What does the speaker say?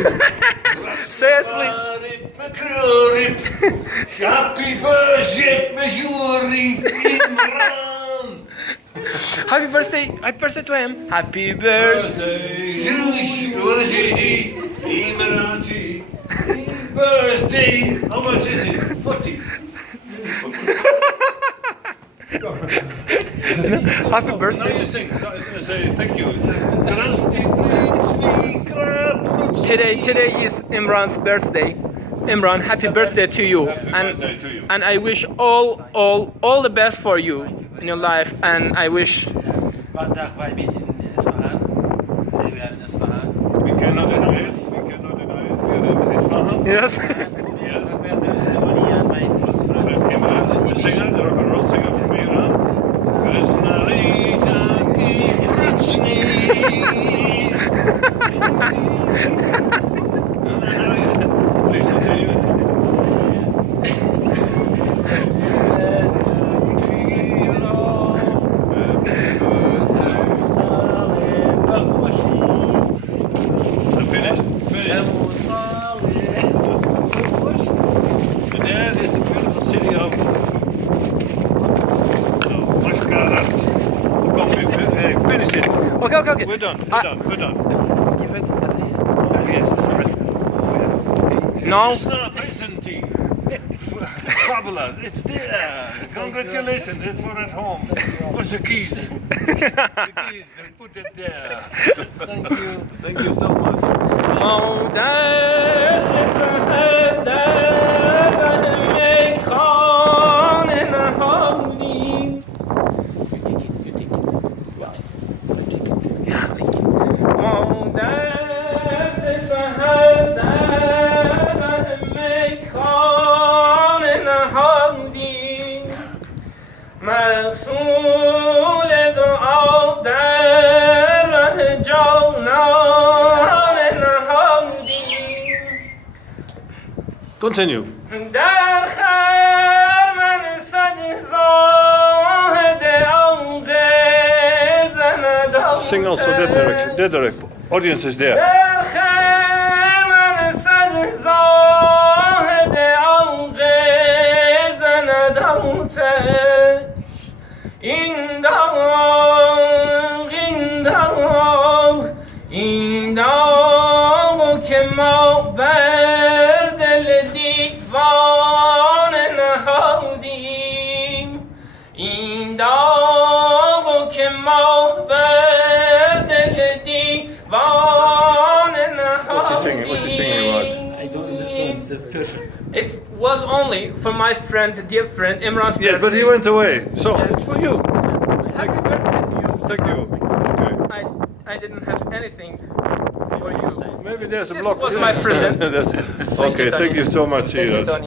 Say it, please. Happy birthday, Missouri, Imran. Happy birthday to him. Happy birthday. Birthday. How much is it? 40. Happy Now birthday. you sing. So I was going to say thank you. Today is Imran's birthday. Imran, happy birthday to you. birthday to you. And I wish all the best for you in your life. And I wish بعد قريبين in Isfahan. We are in Isfahan. We cannot deny it. We cannot deny it. We are in Isfahan. yes. Yes. There's Tony and my close friend. Imran, the singer, the rock and roll singer from Iran. Krishna Lisa ki Krishni. Please continue. Finished? Finished. And that is the beautiful city of Mashkarat. Finish it. Okay. We're done. We're done. Give it. Yes, it's all right. No. It's not present. Fabulous. It's there. Congratulations. It's for at home. What's the keys? The keys. They put it there. Thank you. Thank you so much. مقصول دعا در ره جانان نهادی Continue. در خرمن صد زاهد عاقل زند Sing also that direction. That direction. Audience is there. در خرمن صد زاهد عاقل زند آتش این داغ که ما بر دل دیوان نهادیم این داغ که ما بر دل دیوان What's he singing? What's he singing about? I don't understand. It's Persian. It was only for my friend, dear friend, Imran's Yes, but he went away. So, Yes. it's for you. Happy birthday to you. Thank you. Okay. I didn't have anything for you. Maybe there's a This block. was my present. That's it. Thank you, Okay, thank Tony. you so much, Thank you, Iras. Tony.